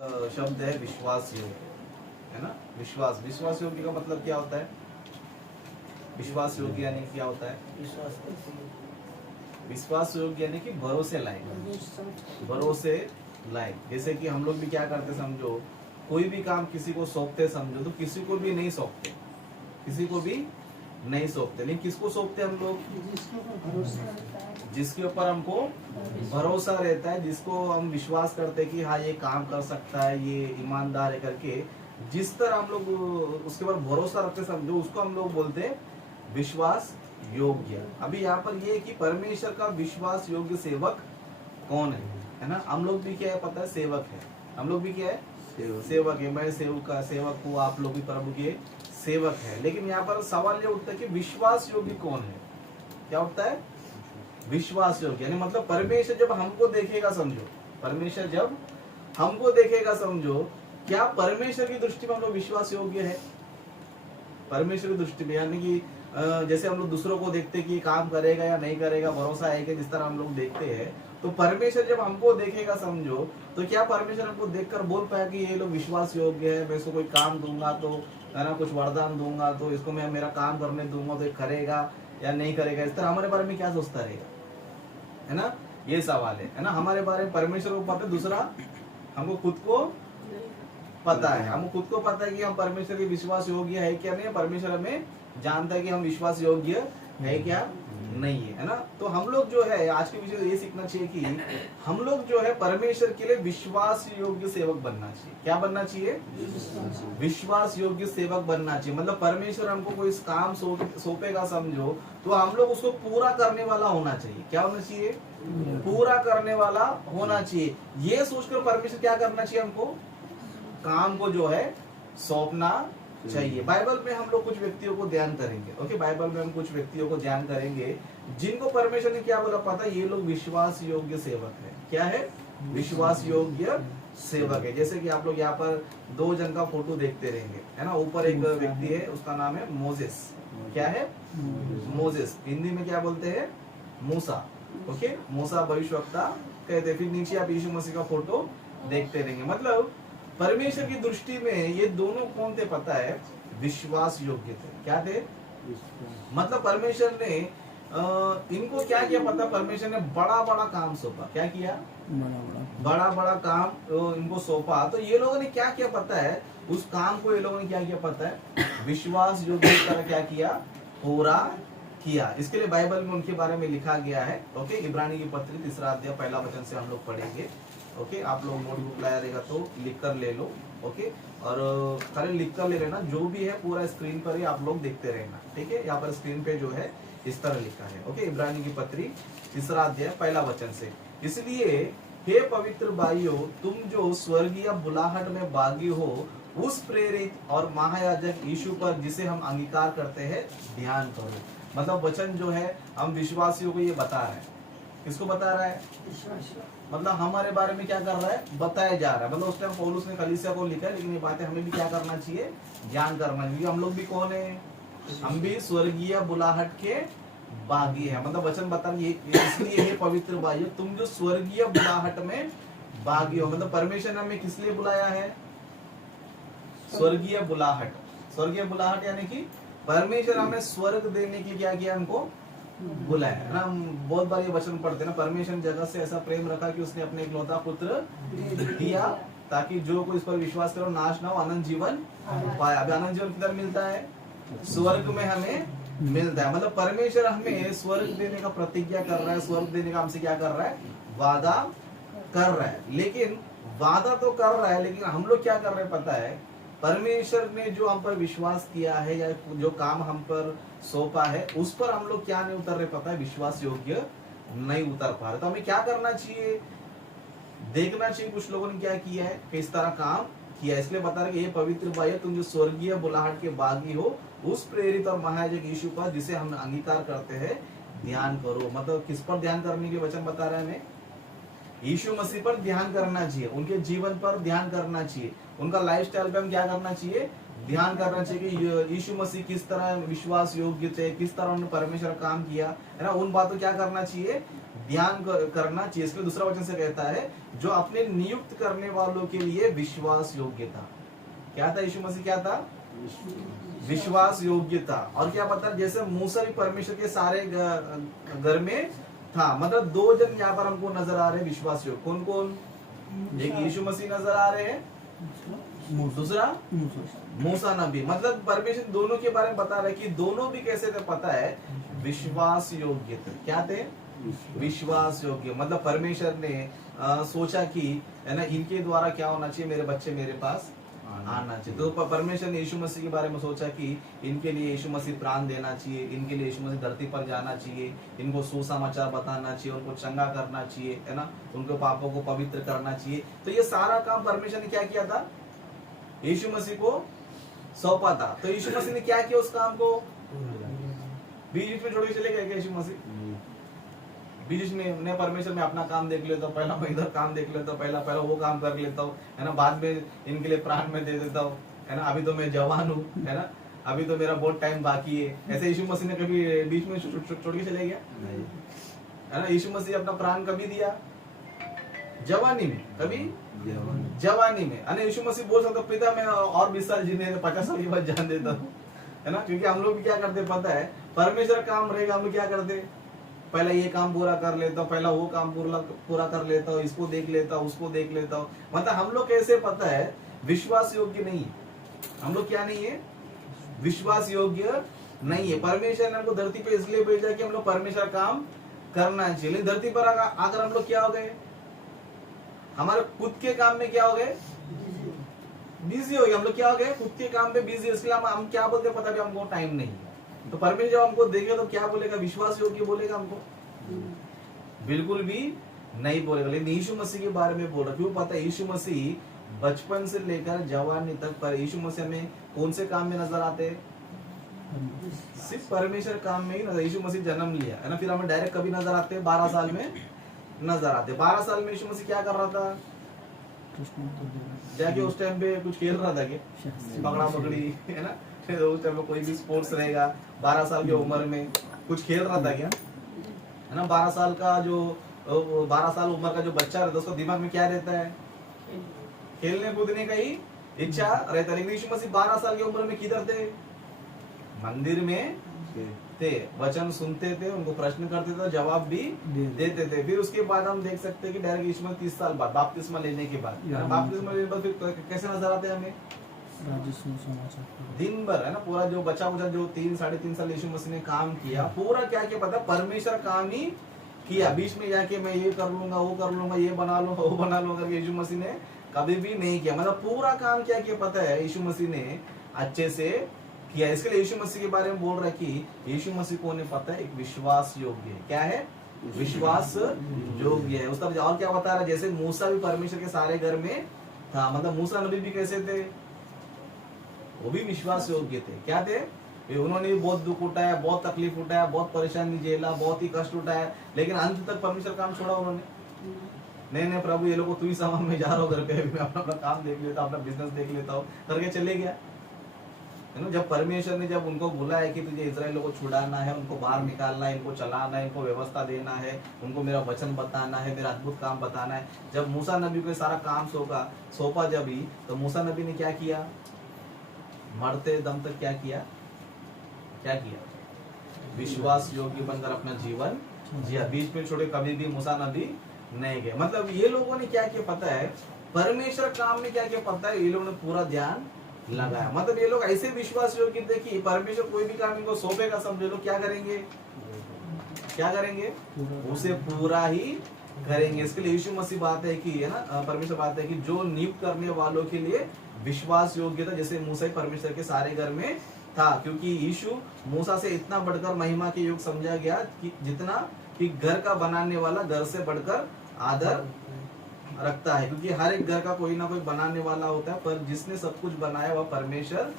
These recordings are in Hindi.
शब्द है विश्वास योग्य, है ना। विश्वास विश्वास योग्य का मतलब क्या होता है? विश्वास योग्य यानी क्या होता है? विश्वास योग्य यानी कि भरोसे लायक, भरोसे लायक। जैसे कि हम लोग भी क्या करते समझो, कोई भी काम किसी को सौंपते समझो, तो किसी को भी नहीं सौंपते, किसी को भी नहीं सौंपते, लेकिन किसको सौंपते हम लोग? जिसके ऊपर हमको भरोसा रहता है, जिसको हम विश्वास करते हैं कि हाँ ये काम कर सकता है, ये ईमानदार है करके जिस तरह हम लोग उसके ऊपर भरोसा रखते समझो, उसको हम लोग बोलते हैं विश्वास योग्य। अभी यहाँ पर ये कि परमेश्वर का विश्वास योग्य सेवक कौन है ना। हम लोग भी क्या है पता है, सेवक है। हम लोग भी क्या है, सेवक है। मैं सेवक हूँ, आप लोग भी प्रभु के सेवक है। लेकिन यहाँ पर सवाल ये उठता है कि विश्वास योग्य कौन है? क्या उठता है? विश्वास योग्य यानी मतलब परमेश्वर जब हमको देखेगा समझो, परमेश्वर जब हमको देखेगा समझो, क्या परमेश्वर की दृष्टि में हम लोग विश्वास योग्य है? परमेश्वर की दृष्टि में यानी कि जैसे हम लोग दूसरों को देखते कि काम करेगा या नहीं करेगा, भरोसा है कि जिस तरह हम लोग देखते हैं, तो परमेश्वर जब हमको देखेगा समझो, तो क्या परमेश्वर हमको देखकर बोल पाया कि ये लोग विश्वास योग्य है, मैं इसको कोई काम दूंगा तो, है ना, कुछ वरदान दूंगा तो इसको मैं मेरा काम करने दूंगा तो ये करेगा या नहीं करेगा? इस तरह हमारे बारे में क्या सोचता रहेगा, है ना। ये सवाल है ना। हमारे बारे में परमेश्वर को पता है, दूसरा हमको खुद को पता है। हमको खुद को पता है कि हम परमेश्वर के विश्वास योग्य है क्या नहीं। परमेश्वर हमें जानता है कि हम विश्वास योग्य है क्या नहीं है ना। तो हम लोग जो है आज के विषय ये सीखना चाहिए कि हम लोग जो है परमेश्वर के लिए विश्वास योग्य सेवक बनना चाहिए। क्या बनना चाहिए? विश्वास योग्य सेवक बनना चाहिए। मतलब परमेश्वर हमको कोई काम सौंपेगा समझो, तो हम लोग उसको पूरा करने वाला होना चाहिए। क्या होना चाहिए? पूरा करने वाला होना चाहिए। ये सोचकर परमेश्वर क्या करना चाहिए, हमको काम को जो है सौंपना चाहिए। बाइबल में हम लोग कुछ व्यक्तियों को ध्यान करेंगे। ओके, बाइबल में हम कुछ व्यक्तियों को ध्यान करेंगे जिनको परमेश्वर ने क्या बोला पता है, ये लोग विश्वास योग्य सेवक है। क्या है? विश्वास योग्य सेवक है। जैसे कि आप लोग यहाँ पर दो जन का फोटो देखते रहेंगे, है ना। ऊपर एक व्यक्ति है, उसका नाम है मोजेस। क्या है? मोजेस। हिंदी में क्या बोलते हैं? मूसा। ओके, मूसा भविष्यवक्ता कहते हैं। फिर नीचे आप यीशु मसीह का फोटो देखते रहेंगे। मतलब परमेश्वर की दृष्टि में ये दोनों कौन थे पता है? विश्वास योग्य थे। क्या थे? मतलब परमेश्वर ने इनको क्या किया पता? परमेश्वर ने बड़ा बड़ा काम सौंपा। क्या किया? बड़ा बड़ा काम इनको सौंपा। तो ये लोगों ने क्या किया पता है? उस काम को ये लोगों ने क्या किया पता है? विश्वास योग्य की तरह क्या किया? पूरा किया। इसके लिए बाइबल में उनके बारे में लिखा गया है। ओके, इब्रानी की पत्री 3 अध्याय 1 वचन से हम लोग पढ़ेंगे। ओके, आप लोग नोटबुक लाया रहेगा तो लिख कर ले लो। ओके, और खाली लिख कर ले लेना, जो भी है पूरा स्क्रीन पर ही आप लोग देखते रहना। ठीक है, यहाँ पर स्क्रीन पे जो है इस तरह लिखा है। ओके, इब्रानी की पत्री 3 अध्याय 1 वचन से, इसलिए हे पवित्र भाइयों, तुम जो स्वर्गीय बुलाहट में भागी हो, उस प्रेरित और महायाजक यीशु पर जिसे हम अंगीकार करते हैं ध्यान करो। मतलब वचन जो है हम विश्वासियों को ये बता रहे हैं। किसको बता रहा है? मतलब हमारे बारे में क्या कर रहा है? बताया जा रहा है। मतलब उस टाइम पौलुस ने कलीसिया को लिखा है, लेकिन ये बातें हमें भी क्या करना चाहिए? ध्यान करना चाहिए। हम लोग भी कौन है? हम भी स्वर्गीय बुलाहट के बागी है। मतलब वचन बता इसलिए हे पवित्र भाइयों, तुम जो स्वर्गीय बुलाहट में बागी हो। मतलब परमेश्वर ने हमें किस लिए बुलाया है? स्वर्गीय बुलाहट। स्वर्गीय बुलाहट यानी कि परमेश्वर हमें स्वर्ग देने के लिए क्या किया? हमको बुलाया है ना। हम बहुत बार ये वचन पढ़ते हैं ना, परमेश्वर ने जगत से ऐसा प्रेम रखा कि उसने अपने इकलौता पुत्र दिया ताकि जो कोई इस पर विश्वास करो नाश ना हो, अनंत जीवन पाए। अभी अनंत जीवन किधर मिलता है? स्वर्ग में हमें मिलता है। मतलब परमेश्वर हमें स्वर्ग देने का प्रतिज्ञा कर रहा है, स्वर्ग देने का हमसे क्या कर रहा है? वादा कर रहा है। लेकिन वादा तो कर रहा है, लेकिन हम लोग क्या कर रहे हैं पता है? परमेश्वर ने जो हम पर विश्वास किया है या जो काम हम पर सौंपा है, उस पर हम लोग क्या नहीं उतर रहे पता है? विश्वास योग्य नहीं उतर पा रहे। तो हमें क्या करना चाहिए? देखना चाहिए कुछ लोगों ने क्या किया है, किस तरह काम किया। इसलिए बता रहे ये पवित्र भाई, तुम जो स्वर्गीय बुलाहट के बागी हो, उस प्रेरित और महायाजक यीशु पर जिसे हम अंगीकार करते हैं ध्यान करो। मतलब किस पर ध्यान करने के वचन बता रहे हैं हमें? यीशु मसीह पर ध्यान करना चाहिए, उनके जीवन पर ध्यान करना चाहिए, उनका लाइफस्टाइल पे हम क्या करना चाहिए? ध्यान करना चाहिए कि यीशु मसीह किस तरह विश्वास योग्य थे, किस तरह उन्होंने परमेश्वर का काम किया, है ना। उन बातों क्या करना चाहिए, ध्यान करना चाहिए। इसके दूसरा वचन से कहता है जो अपने नियुक्त करने वालों के लिए विश्वास योग्य था। क्या था यीशु मसीह, क्या था, विश्वास योग्य था। और क्या पता, जैसे मूसा भी परमेश्वर के सारे घर में था। मतलब दो जन यहाँ पर हमको नजर आ रहे हैं विश्वास योग्य। कौन कौन, एक यीशु मसीह नजर आ रहे हैं, दूसरा मूसा नबी। मतलब परमेश्वर दोनों के बारे में बता रहे कि दोनों भी कैसे थे पता है, विश्वास योग्य थे। क्या थे, विश्वास योग्य। मतलब परमेश्वर ने सोचा कि है ना, इनके द्वारा क्या होना चाहिए, मेरे बच्चे मेरे पास आना चाहिए। तो परमेश्वर ने यीशु मसीह के बारे में सोचा कि इनके लिए यीशु मसीह प्राण देना चाहिए, इनके लिए यीशु मसीह धरती पर जाना चाहिए, इनको सुसमाचार बताना चाहिए, उनको चंगा करना चाहिए, है ना, उनको पापों को पवित्र करना चाहिए। तो ये सारा काम परमेश्वर ने क्या किया था, यीशु मसीह को सौंपा था। तो यीशु मसीह ने क्या किया, उस काम को बीच में छोड़ के चले गए क्या यीशु मसीह? बीच में मैं परमेश्वर में अपना काम देख लेता हूँ, पहला मैं इधर काम देख लेता हूँ, पहला वो काम कर लेता हूँ, है ना, बाद में इनके लिए प्राण में दे देता हूँ, है ना, अभी तो मैं जवान हूँ, है ना, अभी तो मेरा बहुत टाइम बाकी है। ऐसे यीशु मसीह ने कभी बीच में छोड़ के चले गया? है ना। यीशु मसीह अपना प्राण कभी दिया? जवानी में। कभी? जवानी में। अरे यीशु मसीह बोल सकता पिता मैं और 20 साल जीने 50 साल के बाद जान देता हूँ, है ना। क्योंकि हम लोग क्या करते पता है, परमेश्वर काम रहेगा, हम लोग क्या करते, पहला ये काम पूरा कर लेता हूँ, पहला वो काम पूरा कर लेता हूँ, इसको देख लेता हूँ, उसको देख लेता हूँ। मतलब हम लोग कैसे पता है, विश्वास योग्य नहीं है। हम लोग क्या नहीं है, विश्वास योग्य नहीं है। परमेश्वर ने हमको धरती पे इसलिए भेजा कि हम लोग परमेश्वर काम करना चाहिए। लेकिन धरती पर आकर हम लोग क्या हो गए, हमारे खुद के काम में क्या हो गए, बिजी हो गए। हम लोग क्या हो गए, खुद के काम में बिजी। इसलिए हम क्या बोलते पता भी हमको टाइम नहीं है। तो परमेश्वर जब हमको देखेगा तो क्या बोलेगा, विश्वास योग्य बोलेगा हमको? बिल्कुल भी नहीं बोलेगा। लेकिन यीशु मसीह के बारे में बोल रहा, क्यों पता है, यीशु मसीह बचपन से लेकर जवानी तक पर यीशु मसीह में कौन से काम में नजर आते हैं, सिर्फ परमेश्वर काम में ही नजर। यीशु मसीह जन्म लिया, है ना, फिर हमें डायरेक्ट कभी नजर आते हैं, 12 साल में नजर आते। 12 साल में यीशु मसीह क्या कर रहा था, जाके उस टाइम पे कुछ खेल रहा था क्या, पकड़ा पकड़ी, है ना, उस टाइम में कोई भी स्पोर्ट्स रहेगा। 12 साल की उम्र में कुछ खेल रहा था क्या, है ना। 12 साल का जो 12 साल उम्र का जो बच्चा रहता है उसको दिमाग में क्या रहता है, खेलने कूदने का ही इच्छा रहता है। लेकिन यीशु मसीह 12 साल की उम्र में किधर थे, मंदिर में थे, वचन सुनते थे, उनको प्रश्न करते थे, जवाब भी देते थे। फिर उसके बाद हम देख सकते हैं कि डायरेक्ट यीशु मसीह 30 साल बाद बपतिस्मा लेने के बाद, बपतिस्मा लेने के बाद फिर कैसे नजर आते हैं हमें, दिन भर, है ना, पूरा जो बचा जो 3-3.5 साल यीशु मसीह ने काम किया, पूरा क्या किया पता, परमेश्वर काम ही किया। बीच में जाके मैं ये कर लूंगा, वो कर लूंगा, ये बना लूंगा, वो बना लूंगा, यीशु मसीह ने कभी भी नहीं किया। मतलब पूरा काम क्या किया पता है, यीशु मसीह ने अच्छे से किया। इसके लिए यीशु मसीह के बारे में बोल रहा है कि यीशु मसीह को ने पता है, एक विश्वास योग्य है। क्या है, विश्वास योग्य है। उसका और क्या बता रहा है, जैसे मूसा भी परमेश्वर के सारे घर में था। मतलब मूसा नबी भी कैसे थे, वो भी विश्वास योग्य थे। क्या थे, उन्होंने भी बहुत दुख उठाया, बहुत तकलीफ उठाया, बहुत परेशानी झेला, बहुत ही कष्ट उठाया, लेकिन अंत तक परमेश्वर काम छोड़ा उन्होंने नहीं प्रभु ये लोग तू ही सामान में जा रहा हूँ घर पे, मैं अपना काम देख लेता हूँ, अपना बिजनेस देख लेता हूँ करके चले गया, है ना। जब परमेश्वर ने जब उनको बोला है कि तुझे इजराइल को छुड़ाना है, उनको बाहर निकालना है, इनको चलाना है, इनको व्यवस्था देना है, उनको मेरा वचन बताना है, मेरा अद्भुत काम बताना है। जब मूसा नबी को सारा काम सौंपा जब ही, तो मूसा नबी ने क्या किया, मरते दम तक क्या किया, विश्वास योग्य बनकर अपना जीवन जिया। बीच में छोड़े कभी भी मूसा नबी नहीं गए। मतलब ये लोगों ने क्या किया पता है, परमेश्वर काम में क्या किया पता है, ये लोगों ने पूरा ध्यान लगाया। मतलब ये लोग ऐसे विश्वास योग्य थे कि परमेश्वर कोई भी काम इनको सौंपेगा, समझे लोग क्या करेंगे, उसे पूरा ही करेंगे। इसके लिए यीशु मसीह बात है कि, है ना, परमेश्वर बात है कि जो नियुक्त करने वालों के लिए विश्वास योग्य था, जैसे मूसा परमेश्वर के सारे घर में था। क्योंकि यीशु मूसा से इतना बढ़कर महिमा के युग समझा गया कि जितना कि घर का बनाने वाला घर से बढ़कर आदर रखता है। क्योंकि हर एक घर का कोई ना कोई बनाने वाला होता है, पर जिसने सब कुछ बनाया वह परमेश्वर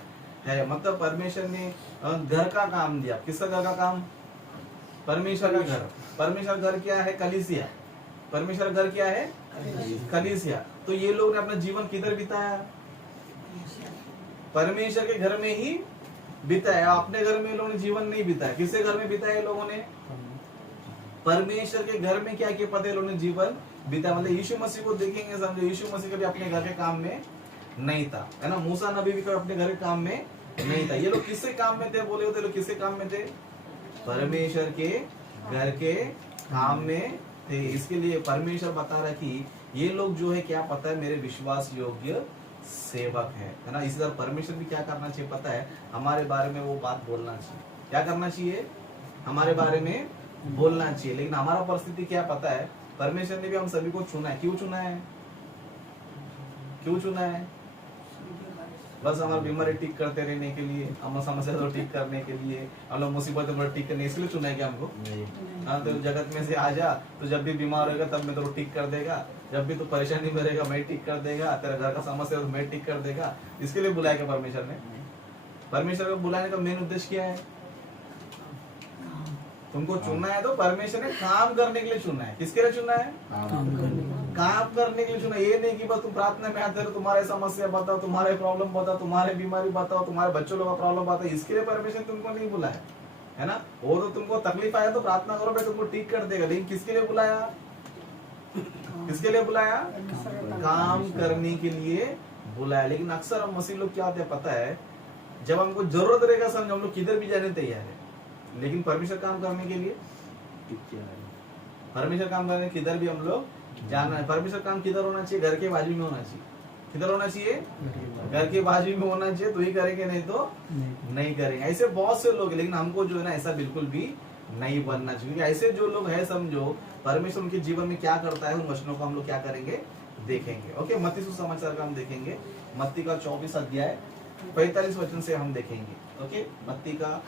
है। मतलब परमेश्वर ने घर का काम दिया। किसका घर का काम, परमेश्वर का घर। परमेश्वर घर क्या है, कलीसिया। परमेश्वर घर क्या है, कलीसिया। तो ये लोग ने अपना जीवन किधर बिताया, परमेश्वर के घर में ही बिताया, अपने घर में लोगों ने जीवन नहीं बिताया। किसके घर में बिताया लोगों ने? परमेश्वर के घर में क्या किया पता है लोगों ने जीवन बिताया। मतलब यीशु मसीह को देखेंगे समझो, यीशु मसीह कभी अपने घर के काम में नहीं था, है ना। मूसा नबी भी कभी अपने घर के काम में नहीं था। ये लोग किसके काम में थे? बोले होते लोग किसके काम में थे? परमेश्वर के घर के काम में थे। इसके लिए परमेश्वर बता रहा कि ये लोग जो है क्या पता है, मेरे विश्वास योग्य सेवक है ना। इसी तरह परमेश्वर भी क्या करना चाहिए पता है, हमारे बारे में वो बात बोलना चाहिए। क्या करना चाहिए? हमारे बारे में बोलना चाहिए। लेकिन हमारा परिस्थिति क्या पता है, परमेश्वर ने भी हम सभी को चुना है। क्यों चुना है? क्यों चुना है? बस हमारी बीमारी ठीक करते रहने के लिए, हम समस्या को ठीक करने के लिए, हम लोग मुसीबत को ठीक करने, इसलिए चुना है क्या हमको? हाँ, तो जगत में से आ जा, तो जब भी बीमार होगा तब मैं तो ठीक कर देगा, जब भी तू परेशानी में रहेगा मैं ठीक कर देगा, तेरा घर का समस्या तो मैं ठीक कर देगा। इसके लिए बुलाया क्या परमेश्वर ने? परमेश्वर को बुलाने का मेन उद्देश्य क्या है? तुमको चुनना है तो परमेश्वर ने काम करने के लिए चुना है। किसके लिए चुना है? काम करने के लिए चुना। ये नहीं कि बस तुम प्रार्थना में आते हो, तुम्हारे समस्या बताओ, तुम्हारे प्रॉब्लम बताओ, तुम्हारे बीमारी बताओ, तुम्हारे बच्चों लोगों का प्रॉब्लम बताओ। इसके लिए परमेश्वर ने तुमको नहीं बुलाया, है ना। वो तो तुमको तकलीफ आया तो प्रार्थना करो, भाई तुमको ठीक कर देगा। लेकिन किसके लिए बुलाया? किसके लिए बुलाया? काम करने के लिए बुलाया। लेकिन अक्सर हम मसीह लोग क्या होते हैं पता है, जब हमको जरूरत रहेगा समझो हम लोग किधर भी जाने तैयार है। लेकिन परमेश्वर काम करने के लिए, परमेश्वर काम करने किधर भी हम लोग जाना है। परमेश्वर काम किधर होना चाहिए? घर के बाजू में होना चाहिए। किधर होना चाहिए? घर के बाजू में होना चाहिए, तो ही करेंगे, नहीं तो नहीं करेंगे। ऐसे बहुत से लोग, लेकिन हमको जो है ना ऐसा बिल्कुल भी नहीं बनना चाहिए। क्योंकि ऐसे जो लोग हैं समझो, परमेश्वर उनके जीवन में क्या करता है उन वचनों को हम लोग क्या करेंगे, देखेंगे। ओके, मत्ती सुसमाचार का हम देखेंगे, मत्ती का 24 अध्याय 45 वचन से हम देखेंगे। ओके, मत्ती का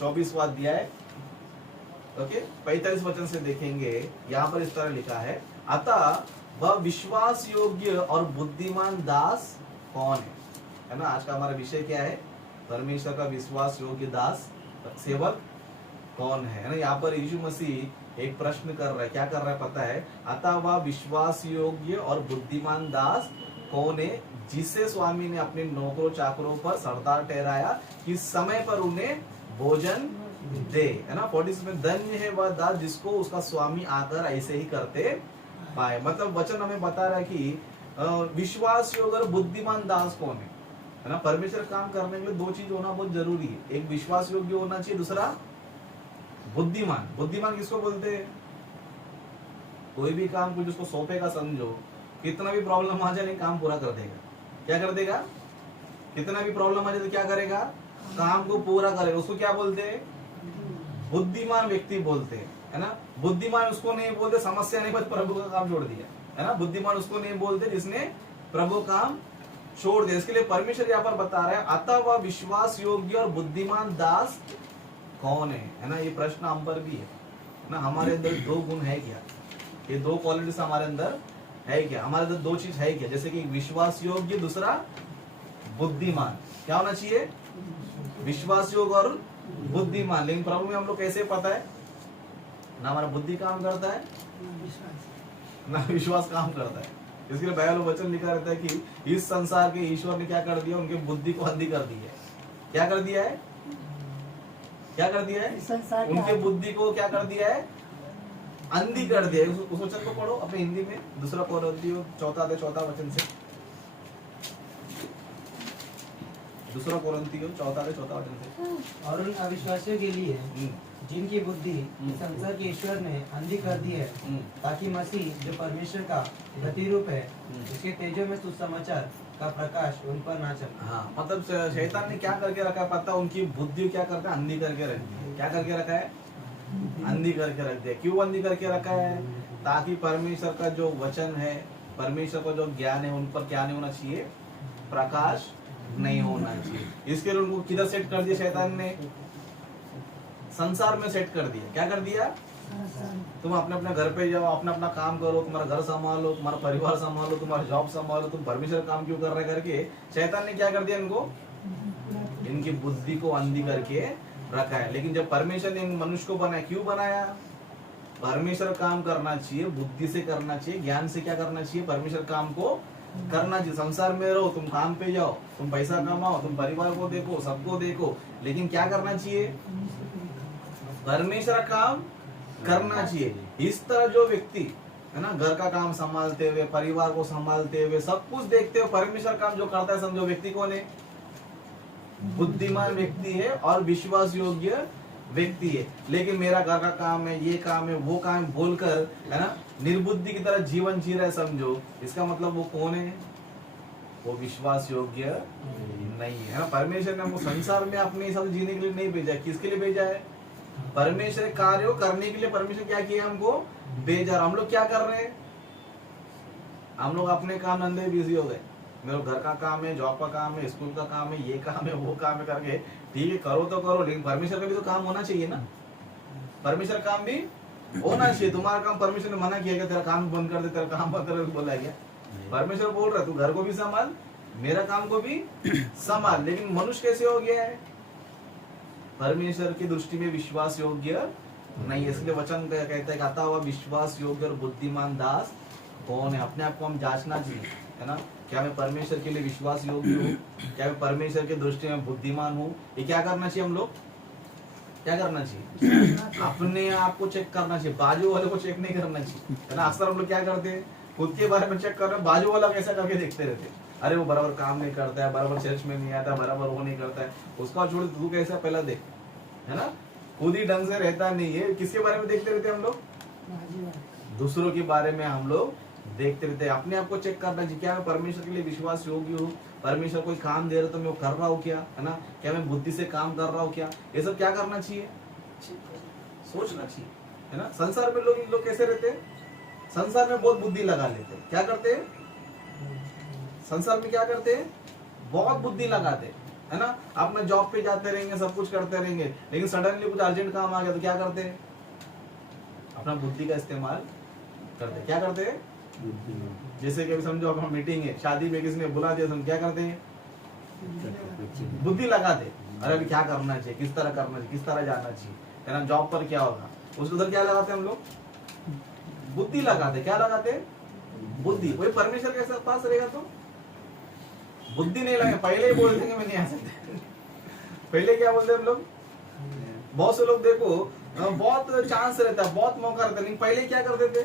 24वां अध्याय, ओके 45 वचन से देखेंगे। यहाँ पर इस तरह लिखा है, अतः वह विश्वास योग्य और बुद्धिमान दास कौन है ना। आज का हमारा विषय क्या है? परमेश्वर का विश्वास योग्य दास सेवक कौन है ना। यहाँ पर यीशु मसीह एक प्रश्न कर रहा है। क्या कर रहा है पता है? अतः वह विश्वास योग्य और बुद्धिमान दास कौन है, जिसे स्वामी ने अपने नौकरों चाकरों पर सरदार ठहराया कि समय पर उन्हें भोजन दे, है ना। 40 में धन्य है वह दास जिसको उसका स्वामी आकर ऐसे ही करते पाए। मतलब वचन हमें बता रहा है कि विश्वास योग्य और बुद्धिमान दास कौन है ना। परमेश्वर काम करने के लिए दो चीज होना बहुत जरूरी है। एक विश्वास योग्य होना चाहिए, दूसरा बुद्धिमान। बुद्धिमान किसको बोलते हैं? कोई भी काम कुछ उसको सौंपेगा समझो, कितना भी प्रॉब्लम आ जाए काम पूरा कर देगा। क्या कर देगा? कितना भी प्रॉब्लम आ जाए तो क्या करेगा? काम को पूरा करेगा। उसको क्या बोलते हैं? बुद्धिमान व्यक्ति बोलते हैं, है ना। बुद्धिमान उसको नहीं बोलते समस्या नहीं बस प्रभु का काम छोड़ दिया, है ना। बुद्धिमान उसको नहीं बोलते जिसने प्रभु काम छोड़ दिया। इसके लिए परमेश्वर यहाँ पर बता रहा है, अतः वह विश्वास योग्य और बुद्धिमान दास कौन है ना। ये प्रश्न हम पर भी है ना। हमारे अंदर दो गुण है क्या? ये दो क्वालिटीज हमारे अंदर है क्या? हमारे अंदर दो चीज है क्या? जैसे कि विश्वास योग्य, दूसरा बुद्धिमान। क्या होना चाहिए? विश्वास योग्य और बुद्धिमान। लेकिन प्रभु में हम लोग कैसे पता है? ना हमारा बुद्धि काम करता है ना विश्वास काम करता है। इसके लिए बाइबल में वचन लिखा रहता है कि इस संसार के ईश्वर ने क्या कर दिया? उनके बुद्धि को अंधी कर दी है। क्या कर दिया है? क्या कर दिया है? उनके बुद्धि को क्या कर दिया है? अंधी कर दिया है। उस वचन को पढ़ो अपने हिंदी में, दूसरा कोरिन्थियों 4 वचन से, दूसरा कोरिन्थियों 4 वचन से। और उन अविश्वासियों के लिए जिनकी बुद्धि संसार के ईश्वर ने अंधी कर दी है, ताकि मसीह जो परमेश्वर का प्रतिरूप है उसके तेजो में सुसमाचार का प्रकाश उन पर ना चले। हाँ, मतलब शैतान ने क्या करके रखा है पता? उनकी बुद्धि क्या करता है? अंधी करके रख दी। क्या करके रखा है? अंधी करके रख दिया। क्यों अंधी करके रखा है? ताकि परमेश्वर का जो वचन है, परमेश्वर का जो ज्ञान है, उन पर क्या नहीं होना चाहिए? प्रकाश नहीं होना चाहिए। इसके लिए उनको किधर सेट कर दिया शैतान ने? संसार में सेट कर दिया। क्या कर दिया? तुम अपने अपने घर पे जाओ, अपना अपना काम करो, तुम्हारा घर संभालो, तुम्हारा परिवार संभालो, तुम्हारा जॉब संभालो, तुम परमेश्वर काम क्यों कर रहे करके शैतान ने क्या कर दिया? इनको, इनकी बुद्धि को अंधी करके रखा है। लेकिन जब परमेश्वर ने इन मनुष्य को बनाया, क्यों बनाया? परमेश्वर काम करना चाहिए, बुद्धि से करना चाहिए, ज्ञान से क्या करना चाहिए? परमेश्वर काम को करना चाहिए। संसार में रहो, तुम काम पे जाओ, तुम पैसा कमाओ, तुम परिवार को देखो, सबको देखो, लेकिन क्या करना चाहिए? परमेश्वर का काम करना चाहिए। इस तरह जो व्यक्ति है ना, घर का काम संभालते हुए, परिवार को संभालते हुए, सब कुछ देखते हुए परमेश्वर काम जो करता है, समझो व्यक्ति कौन है? बुद्धिमान व्यक्ति है और विश्वास योग्य व्यक्ति है। लेकिन मेरा घर का काम है, ये काम है, वो काम है बोलकर, है ना, निर्बुद्धि की तरह जीवन जी रहा है, समझो, इसका मतलब वो कौन है? वो विश्वास योग्य नहीं है ना। परमेश्वर ने हमको संसार में अपने हिसाब से जीने के लिए नहीं भेजा है। किसके लिए भेजा है? परमेश्वर कार्य को करने के लिए परमेश्वर क्या किया? हमको भेजा। हम लोग क्या कर रहे हैं? हम लोग अपने काम धंधे बिजी हो गए। मेरे घर का काम है, जॉब का काम है, स्कूल का काम है, ये काम है, वो काम है करके, ठीक है करो तो करो, लेकिन परमेश्वर का भी तो काम होना चाहिए ना। परमेश्वर काम भी होना चाहिए। तुम्हारा काम परमेश्वर ने मना किया क्या? तेरा काम बंद कर दे, तेरा काम बंद कर दे बोला क्या? परमेश्वर बोल रहा है तू घर को भी संभाल, मेरा काम को भी संभाल। लेकिन मनुष्य कैसे हो गया है? परमेश्वर की दृष्टि में विश्वास योग्य नहीं है। इसलिए वचन कहता है कि आता हुआ विश्वास योग्य और बुद्धिमान दास कौन है? अपने आप को हम जांचना चाहिए, है ना। क्या मैं परमेश्वर के लिए विश्वास योग्य हूँ? क्या मैं परमेश्वर की दृष्टि में बुद्धिमान हूँ? ये क्या करना चाहिए? हम लोग क्या करना चाहिए? अपने आप को चेक करना चाहिए, बाजू वाले को चेक नहीं करना चाहिए, है ना। अक्सर हम लोग क्या करते हैं? खुद के बारे में चेक कर रहे हैं, बाजू वाला कैसा करके देखते रहते हैं। अरे वो बराबर काम नहीं करता है, बराबर चर्च में नहीं आता, बराबर वो नहीं करता है, उसका छोड़ तू कैसा पहला देख, है ना। खुद ही ढंग से रहता नहीं है। किसके बारे में देखते रहते हैं हम लोग? दूसरों के बारे में हम लोग देखते रहते हैं। अपने आप को चेक करना चाहिए, क्या मैं परमेश्वर के लिए विश्वास योग्य हूँ? परमेश्वर कोई काम दे रहा तो मैं वो कर रहा हूँ क्या, है ना। क्या मैं बुद्धि से काम कर रहा हूँ क्या? ये सब क्या करना चाहिए? सोचना चाहिए, है ना। संसार में लोग कैसे रहते हैं? संसार में बहुत बुद्धि लगा लेते हैं। क्या करते हैं? संसार में क्या करते हैं? बहुत बुद्धि लगाते हैं, है ना। अपना जॉब पे जाते रहेंगे, सब कुछ करते रहेंगे, लेकिन सडनली कुछ अर्जेंट काम आ गया तो क्या करते हैं? अपना बुद्धि का इस्तेमाल करते हैं। क्या करते हैं? जैसे कि अभी समझो अपना मीटिंग है, शादी में किसी ने बुला दिया, हम क्या करते हैं? बुद्धि लगाते। अरे अभी क्या करना चाहिए, किस तरह करना चाहिए, किस तरह जाना चाहिए, है ना। जॉब पर क्या होगा, उस उधर क्या लगाते हैं हम लोग? बुद्धि लगाते। क्या लगाते? बुद्धि। वही परमेश्वर के पास रहेगा तो बुद्धि नहीं लगे, पहले ही बोल देंगे मैं नहीं आ सकते। पहले क्या बोलते हम लोग? बहुत से लोग देखो बहुत चांस रहता है, बहुत मौका रहता है, लेकिन पहले क्या करते थे?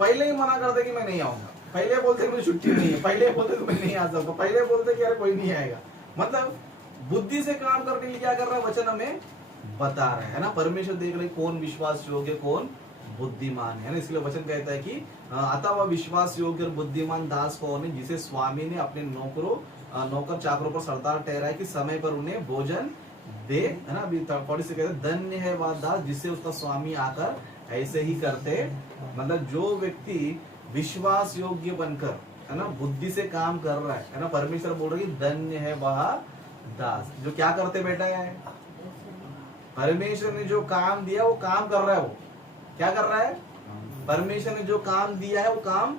पहले ही मना करते कि मैं नहीं आऊंगा, पहले बोलते मुझे छुट्टी नहीं है, पहले बोलते तो मैं नहीं आ सकता, पहले बोलते कि अरे कोई नहीं आएगा। मतलब बुद्धि से काम करने के लिए क्या कर रहा है? वचन हमें बता रहा है ना। परमेश्वर देख रहे कौन विश्वास योग्य, कौन बुद्धिमान है ना। इसलिए वचन कहता है कि अतः वह विश्वास योग्य और बुद्धिमान दास कौन है, जिसे स्वामी ने अपने नौकर चाकरों पर सरदार ठहराया कि समय पर उन्हें भोजन दे, है ना। अभी 40 से कहते हैं धन्य है वह दास जिससे उसका स्वामी आकर ऐसे ही करते। मतलब जो व्यक्ति विश्वास योग्य बनकर, है ना, बुद्धि से काम कर रहा है ना, परमेश्वर बोल रहा है कि धन्य है वह दास जो क्या करते बेटा है? परमेश्वर ने जो काम दिया वो काम कर रहा है। वो क्या कर रहा है? परमेश्वर ने जो काम दिया है वो काम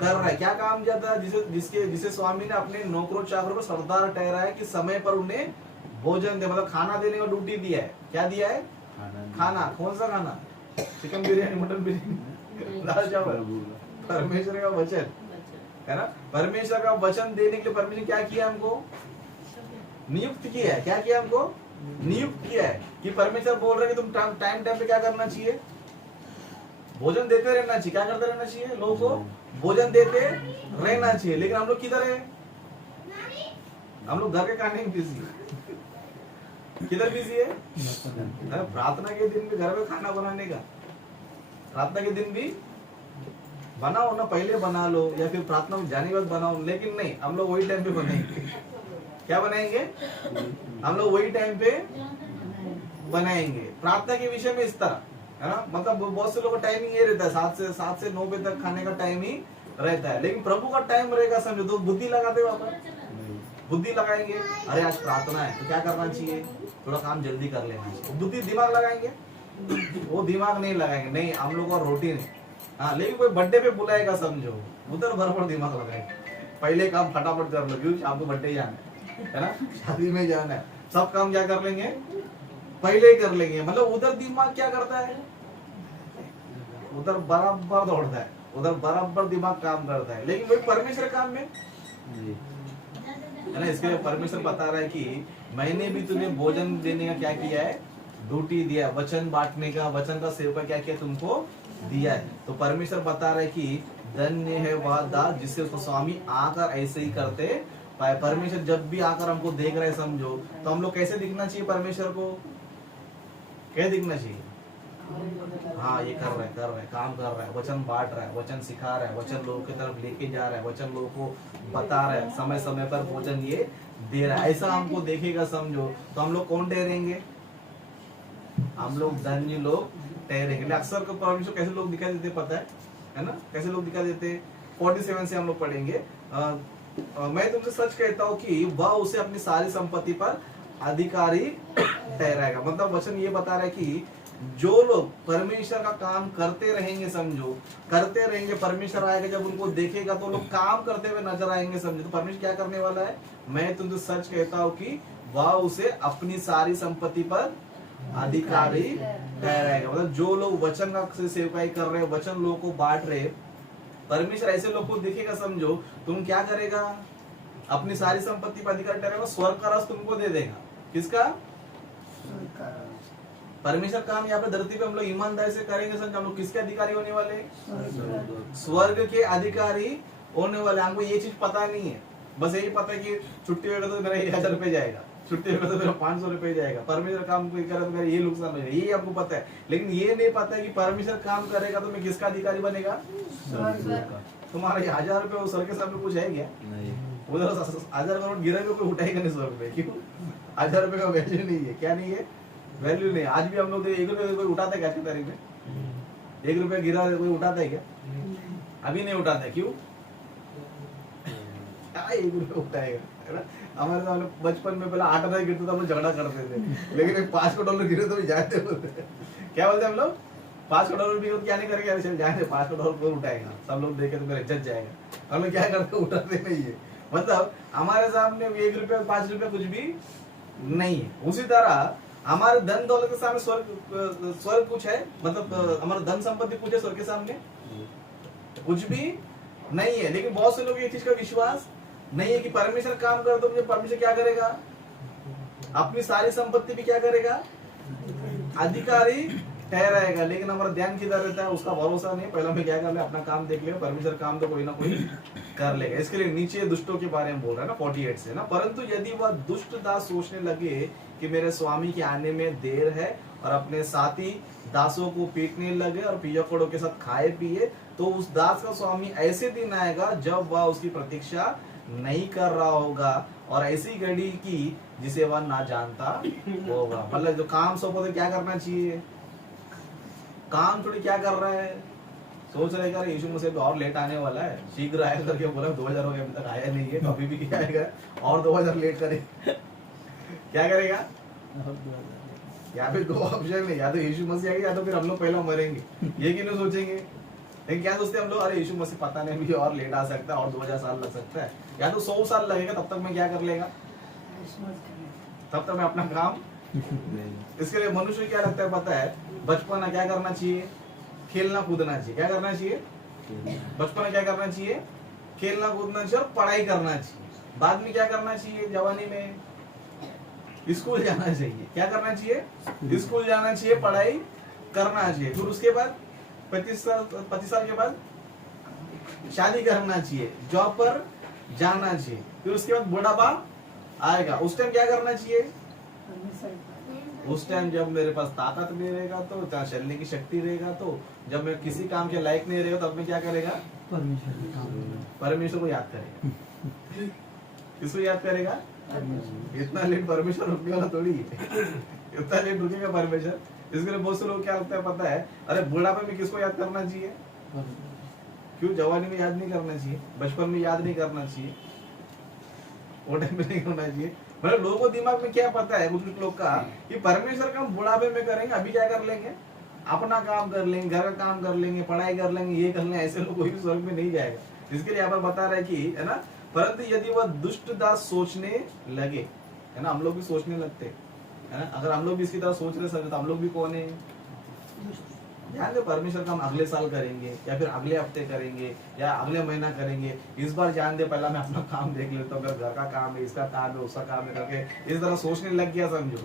कर रहा है। क्या काम दिया था? जिसे स्वामी ने अपने नौकरों चाकरों को सरदार ठहराया कि समय पर उन्हें भोजन दे, मतलब खाना देने का ड्यूटी दिया है। क्या दिया है? खाना। कौन सा खाना? चिकन बिरयानी, मटन बिरयानी, दाल चावल। परमेश्वर का वचन, है ना। परमेश्वर का वचन देने के लिए परमेश्वर क्या किया? हमको नियुक्त किया है। क्या किया? हमको नियुक्त किया है कि परमेश्वर बोल रहे कि तुम टाइम पे क्या करना चाहिए? भोजन देते रहना चाहिए। क्या करते रहना चाहिए? लोगों को भोजन देते रहना चाहिए। लेकिन हम लोग किधर है? हम लोग घर के खाने में बिजी है। किधर बिजी है? प्रार्थना के दिन भी घर में खाना बनाने का, प्रार्थना के दिन भी बनाओ ना, पहले बना लो या फिर प्रार्थना में जाने के बाद बनाओ। लेकिन नहीं, हम लोग वही टाइम पे बनाएंगे। क्या बनाएंगे? हम लोग वही टाइम पे बनाएंगे। प्रार्थना के विषय में इस तरह, है ना। मतलब बहुत से लोगों का टाइमिंग ये रहता है 7 से 9 बजे तक खाने का टाइम ही रहता है, लेकिन प्रभु का टाइम रहेगा समझो तो बुद्धि लगाते वहां पर, बुद्धि लगाएंगे। अरे आज प्रार्थना है तो क्या करना चाहिए? थोड़ा काम जल्दी कर लेना चाहिए। बुद्धि दिमाग लगाएंगे? वो दिमाग नहीं लगाएंगे। नहीं, हम लोग का रूटीन है। हाँ, लेकिन कोई बर्थडे पे बुलाएगा समझो, उधर बराबर दिमाग लगाएंगे। पहले काम फटाफट कर लो क्योंकि आपको बर्थडे जाना है ना, शादी में जाना है, सब काम क्या कर लेंगे? पहले ही कर लेंगे। मतलब उधर दिमाग क्या करता है? उधर बराबर दौड़ता है। उधर बराबर दिमाग काम करता है, लेकिन वही परमेश्वर काम में है ना। इसके लिए परमेश्वर बता रहा है कि मैंने भी तुम्हें भोजन देने का क्या किया है, ड्यूटी दिया, वचन बांटने का, वचन का सेवक क्या किया तुमको दिया है। तो परमेश्वर बता रहा है कि धन्य है वह दास जिससे उसको स्वामी आकर ऐसे ही करते पाए। परमेश्वर जब भी आकर हमको देख रहे हैं समझो, तो हम लोग कैसे दिखना चाहिए परमेश्वर को, कैसे दिखना चाहिए? हाँ ये कर रहा है, काम कर रहा है, वचन बांट रहा है, वचन सिखा रहा है, वचन लोगों की तरफ लेके जा रहा है, वचन लोगों को बता रहा है, समय समय पर भोजन ये दे रहा है, ऐसा हमको देखेगा समझो, तो हम लोग कौन ठहरेंगे? हम लोग धन्य लोग ठहरेंगे। अक्सर को परमेश्वर कैसे लोग दिखाई देते पता है ना, कैसे लोग दिखाई देते? 47 से हम लोग पढ़ेंगे। मैं तुमसे सच कहता हूँ कि वह उसे अपनी सारी संपत्ति पर अधिकारी ठहराएगा। मतलब वचन ये बता रहा है कि जो लोग परमेश्वर का काम करते रहेंगे समझो, करते रहेंगे, परमेश्वर आएगा जब उनको देखेगा तो लोग काम करते हुए नजर आएंगे समझो। तो परमेश्वर क्या करने वाला है? मैं तुमसे सच कहता हूँ कि वह उसे अपनी सारी संपत्ति पर अधिकारी ठहराएगा। मतलब जो लोग वचन का सेवकाई कर रहे हैं, वचन लोगों को बांट रहे, परमेश्वर ऐसे लोग को देखेगा समझो, तुम क्या करेगा? अपनी सारी संपत्ति पर अधिकारी ठहराएगा, स्वर्ग का रस तुमको दे देगा। किसका? परमेश्वर काम यहाँ पे धरती पे हम लोग ईमानदारी से करेंगे समझो, हम लोग किसके अधिकारी होने वाले? स्वर्ग के अधिकारी होने वाले। हमको ये चीज पता नहीं है, बस यही पता है कि छुट्टी होगा तो मेरा 1000 रुपये जाएगा, छुट्टी होगा तो मेरा 500 रुपये जाएगा, परमेश्वर काम कोई करे तो मेरा ये नुकसान हो जाएगा, ये हमको पता है। लेकिन ये नहीं पता है कि परमेश्वर काम करेगा तो मैं किसका अधिकारी बनेगा? तुम्हारा 1000 रुपये वो स्वर्ग के सामने कुछ है क्या? उधर 1000 करोड़ गिरा भी कोई उठाएगा नहीं स्वर्ग में। क्यों? 1000 रुपये का वैल्यू नहीं है। क्या नहीं है? वैल्यू नहीं। आज भी हम लोग 1 रुपये कोई उठाता है क्या? अच्छी तारीख में 1 रुपया गिरा कोई उठाता है क्या? अभी नहीं उठाता है। क्यों? 1 रुपया उठाएगा है ना। हमारे सामने बचपन में पहले 8 आना गिरते तो हम लोग झगड़ा करते थे, लेकिन 5 का डॉलर गिरे तो भी जाते बोलते। क्या बोलते हम लोग? 5 का डॉलर भी क्या नहीं करेंगे? अरे चल जाए, 5 का डॉलर कौन उठाएगा? सब लोग देखे तो मेरा इज्जत जाएगा। हम लोग क्या करते? उठाते नहीं है। मतलब हमारे सामने 1 रुपया 5 रुपया कुछ भी नहीं है। उसी तरह हमारे धन दौलत के सामने स्वर्ग कुछ है? मतलब हमारा धन संपत्ति कुछ है स्वर्ग के सामने? कुछ भी नहीं है। लेकिन बहुत से लोग ये चीज का विश्वास नहीं है कि परमेश्वर काम कर, तो मुझे परमेश्वर क्या करेगा? अपनी सारी संपत्ति भी क्या करेगा? अधिकारी ठहराएगा। लेकिन हमारा ध्यान किधर रहता है? उसका भरोसा नहीं। पहले मैं क्या कर ले, अपना काम देख ले, परमेश्वर काम तो कोई ना कोई कर लेगा। इसके लिए नीचे दुष्टों के बारे में बोल रहा है ना 48 से ना, परंतु यदि वह दुष्ट दास सोचने लगे कि मेरे स्वामी के आने में देर है और अपने साथी दासों को पीटने लगे और पियकड़ों के साथ खाए पिए, तो उस दास का स्वामी ऐसे दिन आएगा जब वह उसकी प्रतीक्षा नहीं कर रहा होगा और ऐसी घड़ी की जिसे वह ना जानता होगा। मतलब जो काम सौंपा तो क्या करना चाहिए? काम थोड़ी क्या कर रहा है, सोच रहे हैं यीशु मसीह और लेट आने वाला है, शीघ्र आएगा करके बोला, 2000 हो गया अभी तक आया नहीं है, अभी भी क्या आएगा और 2000 लेट करे। क्या करेगा? यहाँ पे 2 ऑप्शन है, या तो यीशु मसीह आएगा या तो फिर हम लोग पहला मरेंगे। ये क्यों सोचेंगे? लेकिन क्या सोचते हैं हम लोग? अरे यीशु मसीह पता नहीं भी और लेट आ सकता है और 2000 साल लग सकता है, या तो 100 साल लगेगा, तब तक मैं क्या कर लेगा? तब तक मैं अपना काम। इसके लिए मनुष्य क्या लगता है पता है? बचपन क्या करना चाहिए? खेलना कूदना चाहिए। क्या करना चाहिए? बचपन में क्या करना चाहिए? खेलना कूदना चाहिए और पढ़ाई करना चाहिए। बाद में क्या करना चाहिए? जवानी में स्कूल जाना चाहिए। क्या करना चाहिए? स्कूल जाना चाहिए, पढ़ाई करना चाहिए। फिर उसके बाद 25 साल के बाद शादी करना चाहिए, जॉब पर जाना चाहिए। फिर उसके बाद बुढ़ापा आएगा, उस टाइम क्या करना चाहिए? उस टाइम जब मेरे पास ताकत नहीं रहेगा, तो चलने की शक्ति रहेगा, तो जब मैं किसी काम के लायक नहीं रहेगा, तब मैं क्या करेगा? परमेश्वर को याद करेगा। किसको याद करेगा? इतना लेट परमेश्वर रुकने वाला थोड़ी है। इतना लेट रुकेगा परमेश्वर? इसके लिए बहुत से लोग क्या लगता है पता है? अरे बुढ़ापे में किसको याद करना चाहिए? क्यों? जवानी में याद नहीं करना चाहिए, बचपन में याद नहीं करना चाहिए, वो टाइम में नहीं करना चाहिए। मतलब लोगों को दिमाग में क्या पता है कुछ लोग का कि परमेश्वर का हम बुढ़ापे में करेंगे, अभी क्या कर लेंगे? अपना काम कर लेंगे, घर का काम कर लेंगे, पढ़ाई कर लेंगे, ये कर लेंगे। ऐसे लोग कोई भी स्वर्ग में नहीं जाएगा। इसके लिए यहाँ पर बता रहा है कि है ना, परंतु यदि वह दुष्ट दास सोचने लगे, है ना, हम लोग भी सोचने लगते है ना, अगर हम लोग भी इसकी तरह सोच रहे तो हम लोग भी कौन है? ध्यान दे, परमेश्वर का हम अगले साल करेंगे या फिर अगले हफ्ते करेंगे या अगले महीना करेंगे। इस बार जान दे पहला मैं अपना काम देख लेता हूँ, घर का काम है, इसका काम है, उसका काम है करके इस तरह सोचने लग गया समझो,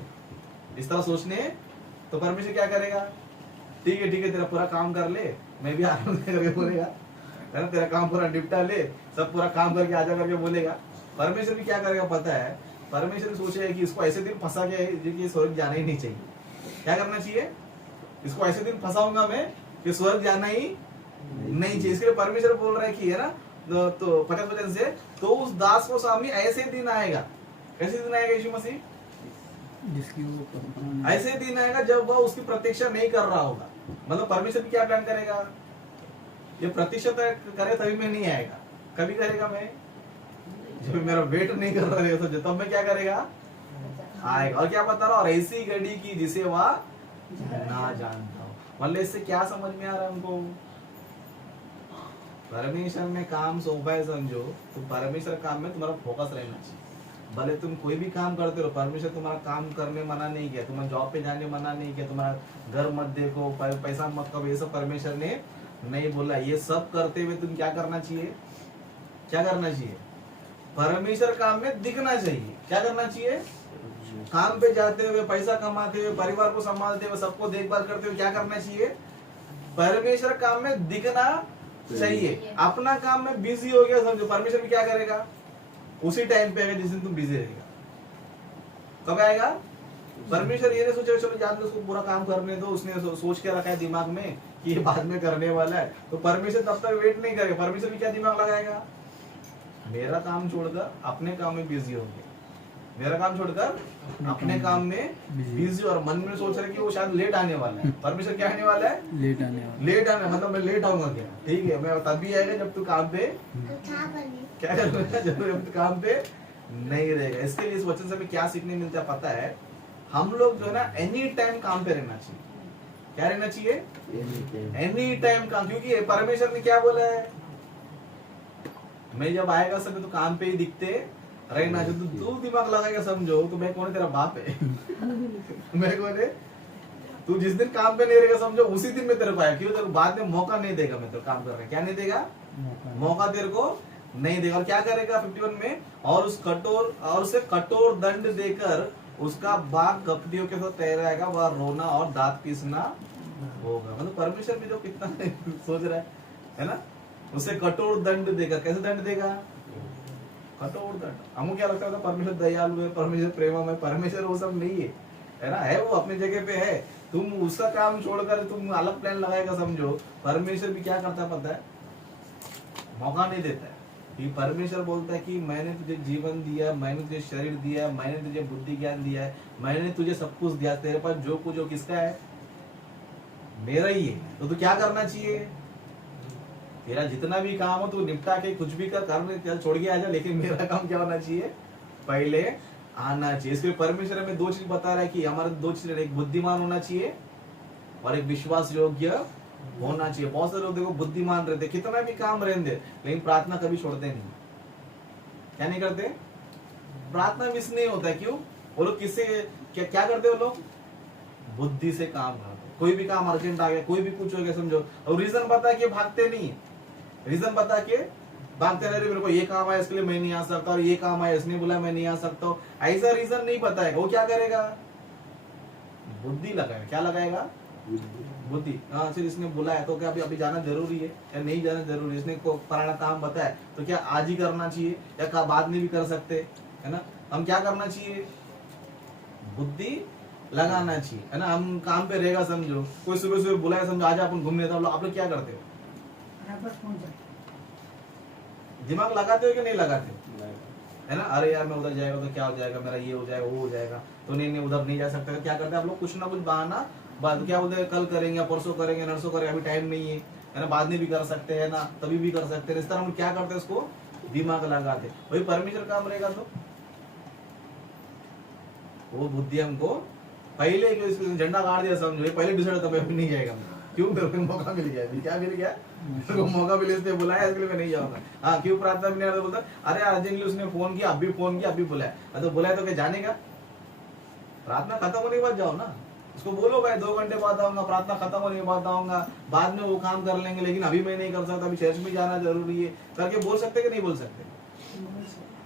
इस तरह सोचने, तो परमेश्वर क्या करेगा, ठीक है तेरा पूरा काम कर ले, मैं भी आराम से करके बोलेगा, है ना, तेरा काम पूरा निपटा ले, सब पूरा काम करके आजा करके बोलेगा। परमेश्वर भी क्या करेगा पता है, परमेश्वर सोचेगा कि इसको ऐसे दिन फंसा गया है कि स्वर्ग जाना ही नहीं चाहिए। क्या करना चाहिए, इसको ऐसे दिन फंसाऊंगा मैं कि स्वर्ग जाना ही नहीं चाहिए। इसके लिए परमेश्वर बोल रहा है कि, है ना, तो 50 वचन से, तो उस दास को सामने ऐसे दिन आएगा, कैसे दिन आएगा यीशु मसीह, जिसकी वो ऐसे दिन आएगा जब वह उसकी प्रतीक्षा नहीं कर रहा होगा। मतलब परमेश्वर भी क्या प्लान करेगा, ये प्रतीक्षा करे तभी मैं नहीं आएगा, कभी करेगा मैं जब मेरा वेट नहीं कर रहा है, तो तब मैं क्या करेगा, आएगा। और क्या बता रहा, और ऐसी घड़ी की जिसे वह ना जानता हो। मतलब इससे क्या समझ में आ रहा है हमको, परमेश्वर में काम सौंपा है समझो, तो परमेश्वर काम में तुम्हारा फोकस रहना चाहिए। भले तुम कोई भी काम करते रहो, परमेश्वर तुम्हारा काम करने मना नहीं किया, तुम्हारा जॉब पे जाने मना नहीं किया, तुम्हारा घर मत देखो, पैसा मत करो, ये सब परमेश्वर ने नहीं बोला। ये सब करते हुए तुम क्या करना चाहिए, क्या करना चाहिए, परमेश्वर काम में दिखना चाहिए। क्या करना चाहिए, काम पे जाते हुए, पैसा कमाते हुए, परिवार को संभालते हुए, सबको देखभाल करते हुए क्या करना चाहिए, परमेश्वर काम में दिखना चाहिए। अपना काम में बिजी हो गया समझो, परमेश्वर भी क्या करेगा, उसी टाइम पे आएगा जिस दिन तुम बिजी रहेगा। कब आएगा, परमेश्वर ये नहीं सोचेगा चलो जान दो उसको पूरा काम करने दो, उसने सोच के रखा है दिमाग में कि ये बाद में करने वाला है, तो परमेश्वर तब तक वेट नहीं करेगा। परमेश्वर भी क्या दिमाग लगाएगा, मेरा काम छोड़कर अपने काम में बिजी हो गया, मेरा काम छोड़कर अपने काम में बिजी, और मन में सोच रहे कि वो शायद लेट आने वाला है। परमेश्वर क्या आने वाला है, लेट आने वाला, लेट आने, मतलब मैं लेट आऊंगा क्या, ठीक है, मैं तभी आएगा जब तू काम पे क्या करेगा, जब तू काम पे नहीं रहेगा। इसके लिए इस वचन से हमें क्या सीखने मिलता है पता है, हम लोग जो है ना एनी टाइम काम पे रहना चाहिए। क्या रहना चाहिए, एनी टाइम काम, क्योंकि परमेश्वर ने क्या बोला है, मैं जब आएगा समय तो काम पे ही दिखते रहना चाहिए। तू दिमाग लगाएगा समझो, तो मैं कौन है, तेरा बाप है मैं कौन है, तू जिस दिन काम पे नहीं रहेगा समझो उसी दिन में तेरे को आएगा, क्यों, तेरे को बाद में मौका नहीं देगा, मैं तो काम कर रहा है, क्या नहीं देगा, मौका तेरे को नहीं देगा। और क्या करेगा 51 में, और उसे कठोर दंड देकर उसका बाग कपटियों के साथ तैराएगा, वह रोना और दांत पीसना होगा। मतलब परमेश्वर भी जो कितना सोच रहा है ना, उसे कठोर दंड देगा। कैसे दंड देगा, कठोर दंड। हमको क्या लगता है परमेश्वर दयालु है, परमेश्वर प्रेममय, परमेश्वर वो सब नहीं है, है ना, है वो अपनी जगह पे है। तुम उसका काम छोड़कर तुम अलग प्लान लगाएगा समझो। परमेश्वर भी क्या करता है पता है, मौका नहीं देता है। कि परमेश्वर बोलता है कि मैंने तुझे जीवन दिया, मैंने तुझे शरीर दिया, मैंने तुझे बुद्धि ज्ञान दिया है, मैंने तुझे सब कुछ दिया, तेरे पास जो कुछ हो किसका है, मेरा ही है। तो तू क्या करना चाहिए, तेरा जितना भी काम हो तू निपटा के कुछ भी कर छोड़ के आ जा, लेकिन मेरा काम क्या होना चाहिए, पहले आना चाहिए। इसलिए परमेश्वर हमें दो चीज बता रहा है कि हमारे दो चीजें, एक बुद्धिमान होना चाहिए और एक विश्वास योग्य होना चाहिए। बहुत सारे लोग देखो बुद्धिमान रहते, कितना भी काम रहते, लेकिन प्रार्थना कभी छोड़ते नहीं। क्या नहीं करते, प्रार्थना मिस नहीं होता है। क्यों, वो लोग किससे क्या करते, वो लोग बुद्धि से काम करते। कोई भी काम अर्जेंट आ गया, कोई भी कुछ हो गया समझो, और रीजन बता के भागते नहीं, रीजन बता के भागते नहीं, मेरे को ये काम आया इसके लिए मैं नहीं आ सकता, और ये काम आया इसने बोला मैं नहीं आ सकता, ऐसा रीजन नहीं बताएगा। वो क्या करेगा, बुद्धि लगाएगा। क्या लगाएगा, बुद्धि। हाँ सिर्फ इसने बुलाया तो क्या अभी जाना जरूरी है या नहीं जाना जरूरी है, इसने को पुराना काम बताया तो क्या आज ही करना चाहिए या बाद में भी कर सकते, है ना। हम क्या करना चाहिए, बुद्धि लगाना चाहिए, है ना। हम काम पे रहेगा समझो, कोई सुबह सुबह बुलाया समझो आज अपन घूमने, तो आप लोग क्या करते हो, दिमाग लगाते हो कि नहीं लगाते हो, है ना। अरे यार मैं उधर जाएगा तो क्या हो जाएगा, मेरा ये हो जाएगा वो हो जाएगा, तो नहीं उधर नहीं जा सकता। क्या करते हैं आप लोग, कुछ ना कुछ बहाना, बाद क्या बोलते हैं, कल करेंगे, परसों करेंगे, नरसों करेंगे, अभी टाइम नहीं है ना, बाद में भी कर सकते हैं ना, तभी भी कर सकते हैं। इस तरह हम क्या करते हैं, उसको दिमाग लगाते। वही परमेश्वर काम रहेगा तो वो बुद्धि हमको पहले झंडा गाड़ दिया समझो, पहले डिसाइड होता मैं नहीं जाएगा, क्यों, मेरे को मौका मिल गया, क्या मिल गया, मेरे को मौका मिले, इसलिए बुलाया, इसलिए मैं नहीं जाऊंगा। हाँ क्यों, प्रार्थना भी नहीं आता, बोलता अरे अर्जेंटली उसने फोन किया, अभी फोन किया, अभी बुलाया, तो बुलाया तो क्या जाने का, प्रार्थना खत्म होने के बाद जाओ ना, उसको बोलो भाई 2 घंटे बाद आऊंगा, प्रार्थना खत्म होने के बाद आऊंगा, बाद में वो काम कर लेंगे, लेकिन अभी मैं नहीं कर सकता, अभी चर्च में जाना जरूरी है करके बोल सकते कि नहीं बोल सकते?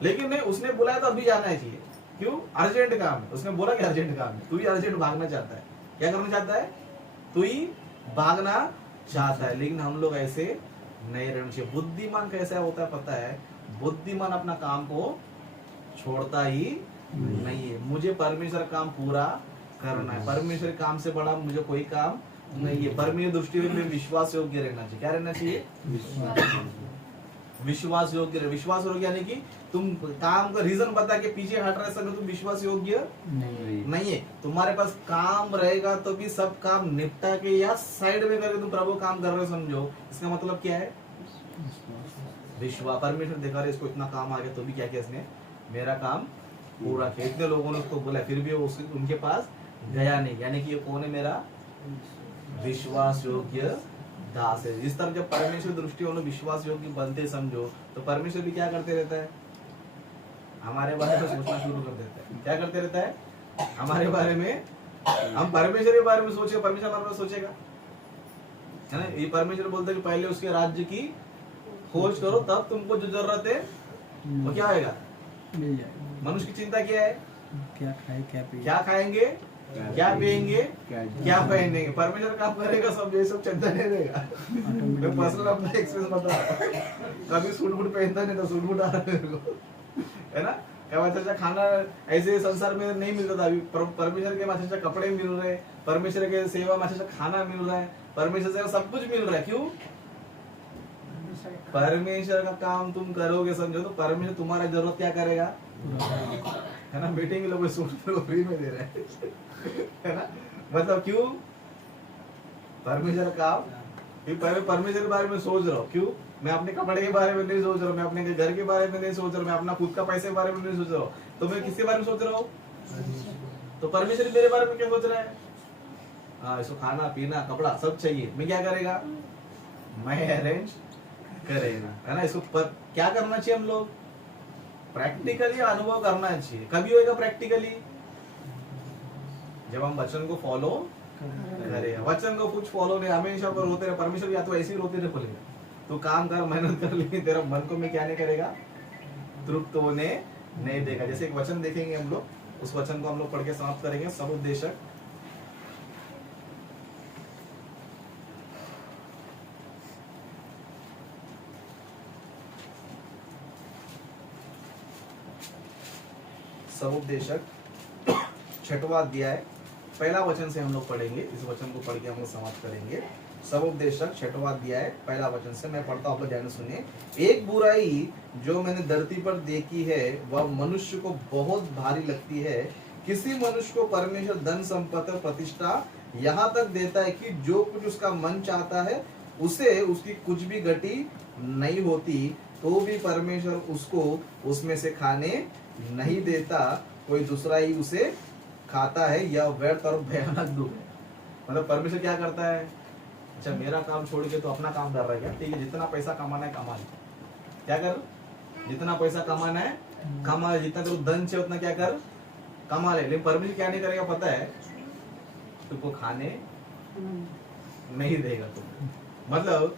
लेकिन नहीं, उसने बुलाया तो अभी जाना चाहिए। क्यों? अर्जेंट काम है। उसने बोला कि अर्जेंट काम है, तू ही अर्जेंट भागना चाहता है। क्या करना चाहता है? तू ही भागना चाहता है। लेकिन हम लोग ऐसे नहीं रहना चाहिए। बुद्धिमान कैसा होता है पता है? बुद्धिमान अपना काम को छोड़ता ही नहीं है। मुझे परमेश्वर काम पूरा करना है, परमेश्वर काम से बड़ा मुझे कोई काम नहीं है। परमेश्वर दृष्टि में विश्वास योग्य रहना चाहिए। क्या रहना चाहिए? विश्वास योग्य। विश्वास योग्य यानी कि तुम काम का रीजन बता के पीछे हट रहे समय तुम विश्वास योग्य नहीं है। तुम्हारे पास काम रहेगा तो भी सब काम निपटा के या साइड में करके तुम प्रभु काम कर रहे हो समझो। इसका मतलब क्या है? विश्वास। परमेश्वर देखा रहे इसको इतना काम आ गया तो भी क्या किया इसने? मेरा काम पूरा किया। इतने लोगों ने उसको बोला फिर भी वो उनके पास गया नहीं, यानी कि ये कौन है? मेरा विश्वास योग्य दास है। इस तरह जब परमेश्वर दृष्टि हम लोग विश्वास योग्य बनते समझो तो परमेश्वर भी क्या करते रहता है? हमारे बारे में सोचना शुरू कर देता है। क्या करते रहता है? हमारे बारे में। हम परमेश्वर के बारे में सोचे, परमेश्वर हमारे बारे में सोचेगा, है ना? ये परमेश्वर बोलता है कि पहले उसके राज्य की खोज करो, तब तुमको जो जरूरत है वो क्या होगा? मिल जाएगा। मनुष्य की चिंता क्या है? क्या खाए, क्या पिए, क्या खाएंगे, क्या पिएंगे, क्या पहनेंगे। परमेश्वर काम करेगा सब, ये सब चिंता नहीं रहेगा। मैं पर्सनल अपना एक्सपीरियंस बता रहा हूं। कभी सूट बूट पहनता नहीं था, सूट बूट आ रहा है मेरे को, है ना? क्या अच्छा खाना ऐसे संसार में नहीं मिलता था। अभी परमेश्वर के अच्छा कपड़े मिल रहे, परमेश्वर के सेवा में अच्छा खाना मिल रहा है, परमेश्वर से सब कुछ मिल रहा है। क्यों? परमेश्वर का काम तुम करोगे समझो तो परमेश्वर तुम्हारा जरूरत क्या करेगा, है ना? मीटिंग लोग सूट फ्री में दे रहे हैं, है ना? मतलब क्यों? परमेश्वर का परमेश्वर के बारे में सोच रहा हूँ। क्यों? मैं अपने कपड़े के बारे में नहीं सोच रहा हूँ, मैं अपने घर के बारे में नहीं सोच रहा हूँ, मैं अपना खुद का पैसे के बारे में नहीं सोच रहा हूँ, तो मैं किसके बारे में सोच रहा हूँ? तो परमेश्वर मेरे बारे में क्या सोच रहा है? हाँ, इसको खाना पीना कपड़ा सब चाहिए, मैं क्या करेगा? मैं अरेंज करेगा, है ना? इसको क्या करना चाहिए हम लोग? प्रैक्टिकली अनुभव करना चाहिए। कभी होगा प्रैक्टिकली? जब हम वचन को फॉलो करेगा। वचन को कुछ फॉलो नहीं, हमेशा पर रोते रहे। परमेश्वर या तो ऐसे ही रोते रहे बोलेगा, तो काम कर, मेहनत कर, लेकिन तेरा मन को मैं क्या नहीं करेगा? तृप्त होने नहीं देगा। जैसे एक वचन देखेंगे हम लोग, उस वचन को हम लोग पढ़ के समाप्त करेंगे। समुपदेशक समुपदेशक 6वां अध्याय पहला वचन से हम लोग पढ़ेंगे। इस वचन को पढ़ के हम लोग समाप्त करेंगे। समुपदेशक 6वां अध्याय पहला वचन से मैं पढ़ता हूं, आप लोग ध्यान से सुनिए। एक बुराई जो मैंने धरती पर देखी है वह मनुष्य को बहुत भारी लगती है। किसी मनुष्य को परमेश्वर धन संपत्ति और प्रतिष्ठा यहाँ तक देता है कि जो कुछ उसका मन चाहता है उसे उसकी कुछ भी गति नहीं होती, तो भी परमेश्वर उसको उसमें से खाने नहीं देता, कोई दूसरा ही उसे खाता है। यह व्यर्थ और भयानक दुख है। मतलब परमेश्वर क्या करता है? अच्छा, मेरा काम छोड़ के तो अपना काम कर रहा है क्या? ठीक है, जितना पैसा कमाना है कमा ले। क्या कर? जितना पैसा कमाना है कमा ले, जितना तेरे धन चाहिए उतना क्या कर? कमा ले। लेकिन परमेश्वर क्या नहीं करेगा पता है? तुमको खाने नहीं देगा। तुम मतलब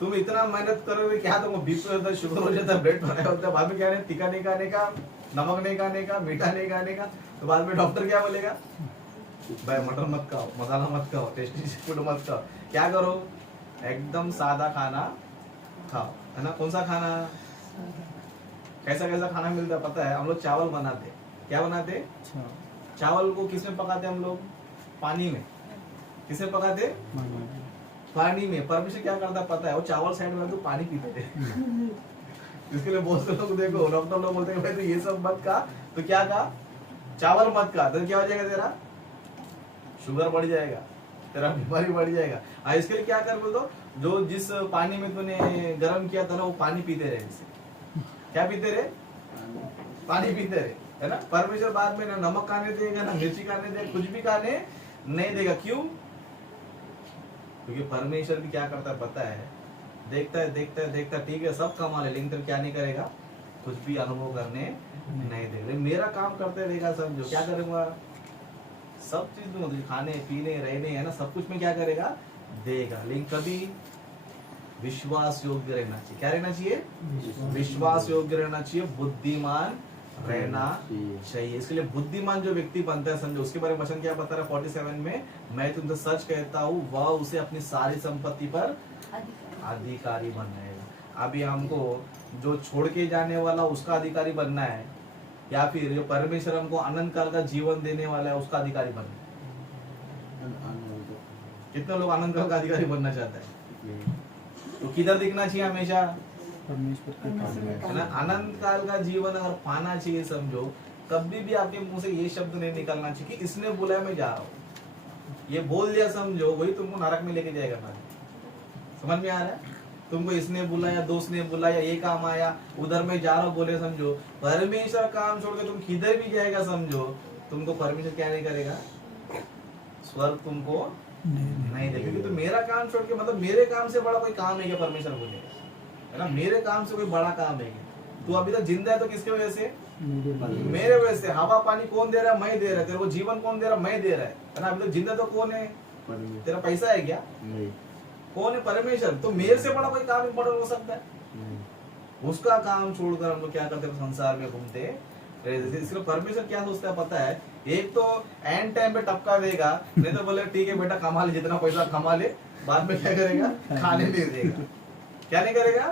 तुम इतना मेहनत करोगे क्या तुमको बीपी होता है, शुगर हो जाता है, ब्लड बनाया होता है, बाद में क्या है? तीखा नहीं खाने का, नमक नहीं खाने का, मीठा नहीं खाने का, तो बाद में डॉक्टर क्या बोलेगा? भाई मटन मत खाओ, मसाला मत खाओ, टेस्टी फूड मत खाओ। क्या करो? एकदम सादा खाना खाओ, है ना? कौन सा खाना? कैसा कैसा खाना मिलता है पता है? हम लोग चावल बनाते। क्या बनाते? चावल को किस में पकाते हम लोग? पानी में। किसमें पकाते? पानी में। परमेश्वर क्या करता पता है? वो चावल साइड में तो पानी पीते थे। इसके लिए बहुत से लोग देखो, डॉक्टर लोग बोलते हैं भाई तो ये सब मत खा, तो क्या खा? चावल मत खा, तो क्या हो जाएगा? तेरा शुगर बढ़ जाएगा, तेरा बीमारी बढ़ जाएगा। इसके लिए क्या कर बोल दो, जो जिस पानी में तूने गर्म किया था ना वो पानी पीते रहे। इससे क्या पीते रहे? पानी पीते रहे, है ना? परमेश्वर बाद में ना नमक खाने देगा, ना मिर्ची खाने देगा, कुछ भी खाने नहीं देगा। क्यों? क्योंकि परमेश्वर भी क्या करता है पता है? देखता है देखता है देखता है, ठीक है सब कमा ले, लेकिन क्या नहीं करेगा? कुछ भी अनुभव करने नहीं देगा। मेरा काम करते रहेगा समझो। क्या करूंगा? सब चीज में मतलब खाने पीने रहने है ना सब कुछ में क्या करेगा देगा, लेकिन कभी विश्वास योग्य रहना चाहिए। क्या रहना चाहिए? विश्वास योग्य रहना चाहिए, बुद्धिमान रहना चाहिए। इसके लिए बुद्धिमान जो व्यक्ति बनता है समझो, उसके बारे में वचन क्या बता रहा है 47 में, मैं तुमसे सच कहता हूँ वह उसे अपनी सारी संपत्ति पर अधिकारी बनाएगा। अभी हमको जो छोड़ के जाने वाला उसका अधिकारी बनना है, या फिर जो परमेश्वर हमको अनंत काल का जीवन देने वाला है उसका अधिकारी बनना है? कितने लोग अनंत काल का अधिकारी बनना चाहते हैं? तो किधर दिखना चाहिए हमेशा? परमेश्वर के काम में। है ना, अनंत काल का जीवन अगर पाना चाहिए समझो, कभी भी आपके मुंह से ये शब्द नहीं निकलना चाहिए कि इसने बोला मैं जा रहा हूँ। ये बोल दिया समझो, वही तुमको नरक में लेके जाएगा। समझ में आ रहा है? तुमको इसने बुलाया, दोस्त ने बुलाया, ये काम आया, उधर में जा रहा हूँ बोले समझो, परमेश्वर काम छोड़ के तुम किधर भी जाएगा समझो, तुमको परमेश्वर क्या नहीं करेगा? स्वर्ग तुमको नहीं देगा। क्योंकि तो मेरा काम छोड़ के, मतलब मेरे काम से बड़ा कोई काम है क्या परमेश्वर बोलेगा? है ना, मेरे काम से कोई बड़ा काम है क्या? तू अभी तक जिंदा है तो किसके वजह से? मेरे वजह से। हवा पानी कौन दे रहा है? मैं दे रहा है। तेरे को जीवन कौन दे रहा है? मैं दे रहा है ना। अभी तक जिंदा तो कौन है? तेरा पैसा है क्या? कौन है? परमेश्वर। तो मेरे से बड़ा कोई काम इम्पोर्टेंट हो सकता है? उसका काम छोड़कर हम लोग क्या करते हैं? संसार में घूमते। इसलिए परमेश्वर क्या सोचता है पता है? एक तो एंड टाइम पे टपका देगा, नहीं तो बोले ठीक है बेटा कमा ले, जितना पैसा कमा ले, बाद में क्या करेगा? खाने नहीं देगा। क्या नहीं करेगा?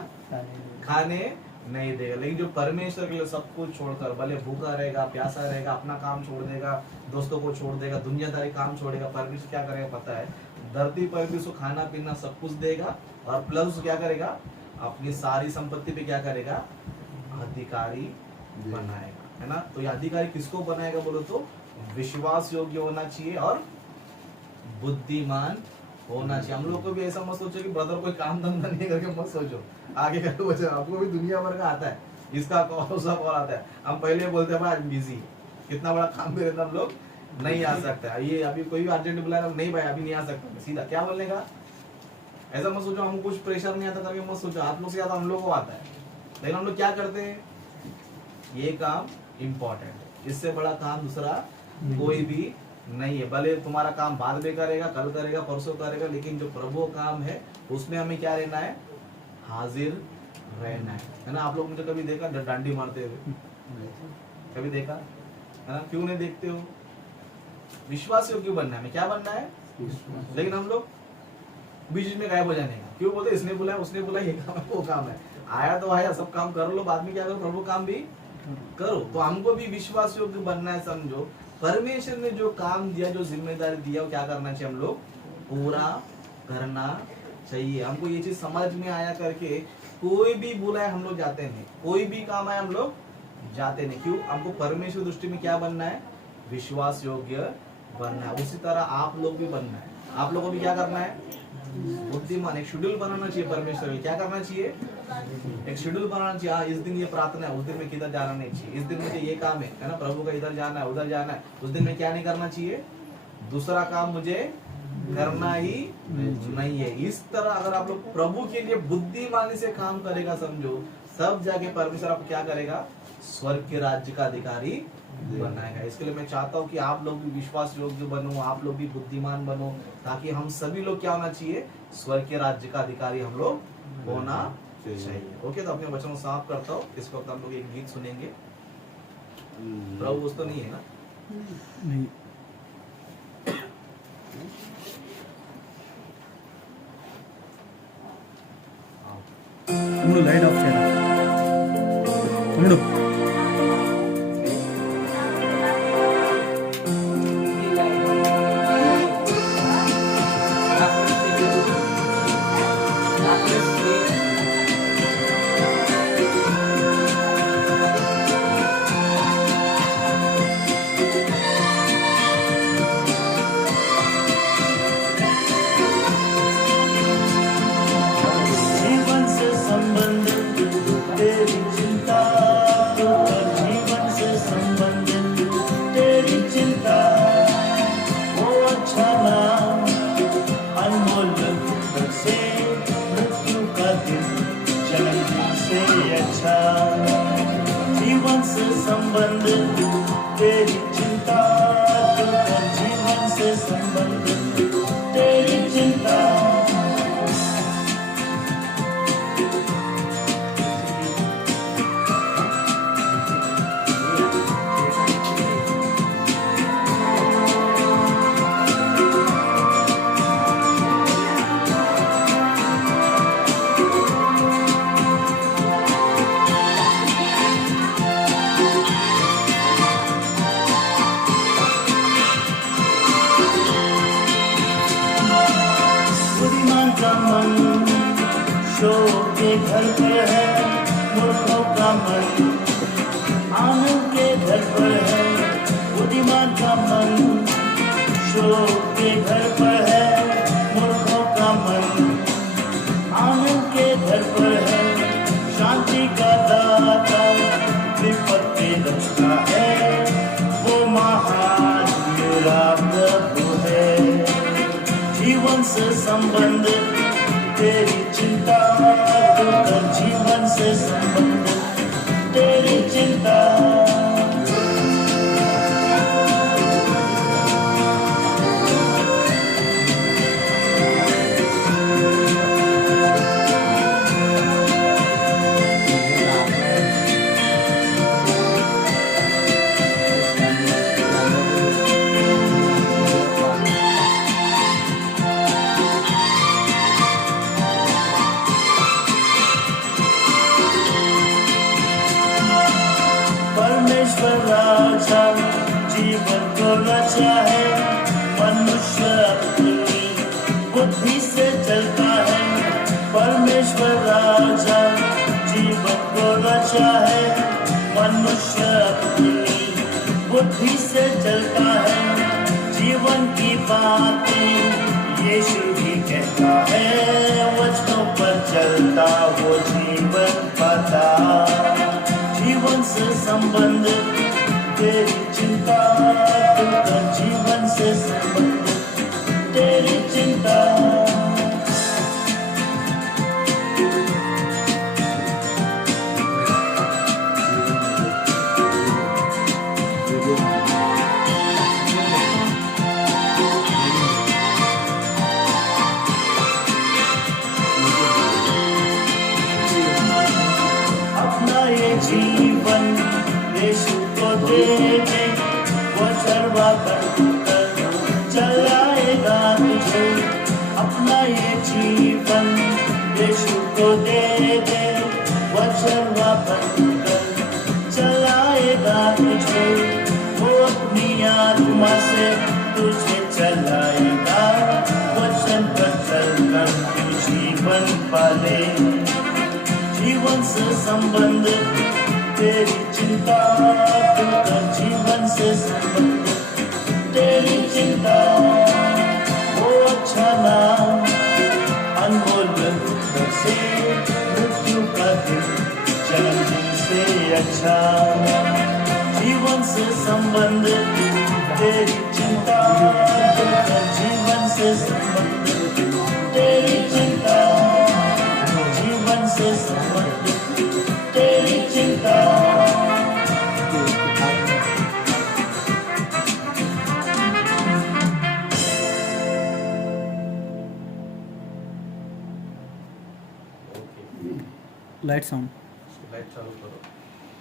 खाने नहीं देगा। लेकिन जो परमेश्वर के लिए सब कुछ छोड़कर, भले भूखा रहेगा, प्यासा रहेगा, अपना काम छोड़ देगा, दोस्तों को छोड़ देगा, दुनियादारी काम छोड़ेगा, परमेश्वर क्या करेगा पता है? धरती पर भी उसको खाना पीना सब कुछ देगा, और प्लस क्या करेगा? अपनी सारी संपत्ति पे क्या करेगा? अधिकारी बनाएगा। है ना, तो ये अधिकारी किसको बनाएगा बोलो तो? विश्वास योग्य होना चाहिए और बुद्धिमान होना चाहिए। हम लोग को भी ऐसा मत सोचो कि ब्रदर कोई काम धंधा नहीं करके मत सोचो आगे करके बच्चा, आपको भी दुनिया भर का आता है, इसका कॉल उसका कॉल आता है। हम पहले बोलते हैं भाई आज बिजी, कितना बड़ा काम दे देता हम लोग, नहीं आ सकता। ये अभी कोई भी अर्जेंट बुलाया, नहीं भाई अभी नहीं आ सकता, सीधा क्या बोलने का? ऐसा मत सोचो हमको कुछ प्रेशर नहीं आता करके मत सोचो, आप लोग से ज्यादा हम लोग को आता है। लेकिन हम लोग क्या करते हैं? ये काम इम्पोर्टेंट है, इससे बड़ा काम दूसरा कोई भी नहीं है। भले तुम्हारा काम बाद में करेगा, कल करेगा, परसों करेगा, लेकिन जो प्रभु काम है उसमें हमें क्या रहना है? हाजिर रहना है ना। आप लोग मुझे कभी देखा डांडी मारते हुए? कभी देखा है ना? क्यों नहीं देखते हो? विश्वास योग्य बनना है, क्या बनना है? लेकिन हम लोग बीच में गायब हो जाने का। क्यों बोलते? इसने बुलाया, उसने बुलाया, ये काम है, वो काम है। आया तो आया, सब काम कर लो, बाद में क्या करो? प्रभु काम भी करो। तो हमको भी विश्वास योग्य बनना है समझो। परमेश्वर ने जो काम दिया, जो जिम्मेदारी दिया, वो क्या करना चाहिए? हम लोग पूरा करना चाहिए। हमको ये चीज समझ में आया करके कोई भी बुलाए हम लोग जाते नहीं, कोई भी काम आए हम लोग जाते नहीं। क्यों? हमको परमेश्वर दृष्टि में क्या बनना है? विश्वास योग्य बनना है। उसी तरह आप लोग भी बनना है। आप लोगों को भी क्या करना है? बुद्धिमान। एक शेड्यूल बनाना चाहिए परमेश्वर के। क्या करना चाहिए? एक शेड्यूल बनाना चाहिए। हाँ, इस दिन ये प्रार्थना है, उस दिन में किधर जाना नहीं चाहिए, इस दिन मुझे ये काम है ना, प्रभु का इधर जाना है, उधर जाना है, उस दिन में क्या नहीं करना चाहिए? दूसरा काम मुझे करना ही नहीं है। इस तरह अगर आप लोग प्रभु के लिए बुद्धिमानी से काम करेगा समझो, सब जाके परमेश्वर आपको क्या करेगा? स्वर्ग के राज्य का अधिकारी बनाएगा। इसके लिए मैं चाहता हूँ कि आप लोग भी विश्वास योग्य बनो, आप लोग भी बुद्धिमान बनो, ताकि हम सभी लोग क्या होना चाहिए? स्वर्ग के राज्य का अधिकारी हम लोग होना चाहिए। ओके, तो अपने वचनों समाप्त करता हूँ। इस वक्त हम लोग एक गीत सुनेंगे। प्रभु तो नहीं है ना? नहीं। తమ్ముడు లైట్ ఆఫ్ చేయరా తమ్ముడు? जीवन से संबंधित तेरी चिंता, जीवन घर पर है मूर्खों का मन, आनंद के घर पर है बुद्धिमान का मन, शोक के घर पर है मूर्खों का मन, आनंद के घर पर है शांति का दाता, विपद के रक्षका है वो महान मेरा प्रभु है। जीवन से संबंध तेरी चिंता दूर कर, जीवन से संबंध तेरी चिंता। परमेश्वर राजा जीवन को रचा है, मनुष्य अपनी बुद्धि से चलता है। परमेश्वर राजा जीवन को रचा है, मनुष्य अपनी बुद्धि से चलता है। जीवन की बातें यीशु ही कहता है, वचनों पर चलता वो जीवन पाता। जीवन से संबंध तेरी चिंता दूर कर, जीवन से संबंध तेरी चिंता। अपना ये जीवन यीशु को दे दे, वो चरवा कर चलाएगा तुझे। अपना ये जीवन यीशु को दे दे, वो चरवा कर चलाएगा तुझे। वो अपनी आत्मा से तुझे चलाएगा, वचन पर चलकर तू जीवन पाले। जीवन से संबंध तेरी चिंता दूर कर, जीवन से संबंध तेरी चिंता। वो अच्छा नाम अनमोल रत्न से मृत्यु का दिन जन्मदिन से अच्छा। जीवन से संबंध तेरी चिंता दूर कर, जीवन से संबंध तेरी चिंता। जीवन से संबंध तेरी चिंता। लाइट साउंड लाइट चालू करो।